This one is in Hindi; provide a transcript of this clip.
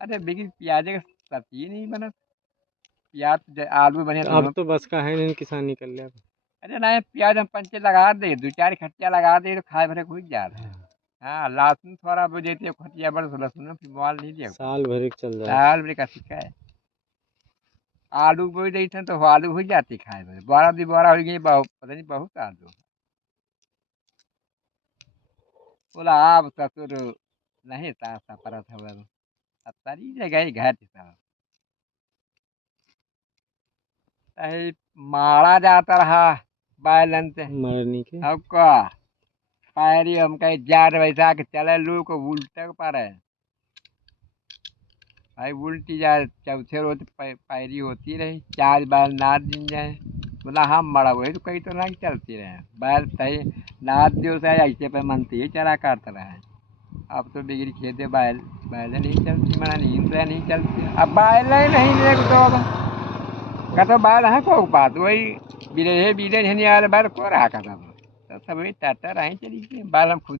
अरे बिगिन प्याजे का सब्जी नहीं बना। प्याज आलू बढ़िया तो अब दोनों। तो बस का है नहीं, किसान निकल लिया। अरे ना प्याज हम पंचे लगा दे, दो चार खटिया लगा दे तो खाए भरे खुद जा रहे हैं। हाँ लहसुन थोड़ा वो देते खटिया बड़ लहसुन फिर मोबाइल नहीं दिया। साल भर एक चल जाए। दाल बड़े का सिक्का है। आलू बोई देते तो आलू हो जाती खाए भरे, बड़ा दी बड़ा हो गई पता नहीं बहुत आलू। बोला आप ससुर नहीं सा पर था वो। अब सारी जगह ही घाट था। अरे मारा जाता रहा बैलन से। मरनी के। अब का पैरी हम कहीं जार वैसा के चले लू को उल्टे पर है। भाई उल्टी जाए चौथे रोज पैरी होती रही, चार बार नाद दिन जाए। बोला हम मरा वही तो कहीं तो नहीं चलती रहे बैल सही। नाद दियो से ऐसे पे मनती ही चला करता रहे। अब तो बिगड़ी खेते बैल। बैल नहीं चलती मना नींद से नहीं चलती, अब बैल ही नहीं देख तो अब का तो बैल है को बात वही। बिरे बिरे नहीं आ रहा बैल को रहा का तो सब वही टाटा रही चली गई बैल हम खुद